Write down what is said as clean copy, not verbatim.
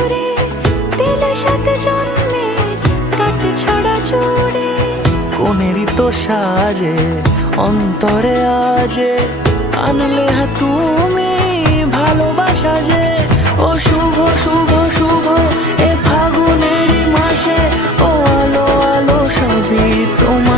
সুরে দিলে সাথে জন্মের কাট ছড়া জুড়ে। কোনেরই তো সাজে অন্তরে আজে আনলে তুমি ভালোবাসা যে। ও শুভ শুভ শুভ এ ফাগুনেরই মাসে, ও আলো আলো সবই তোমার।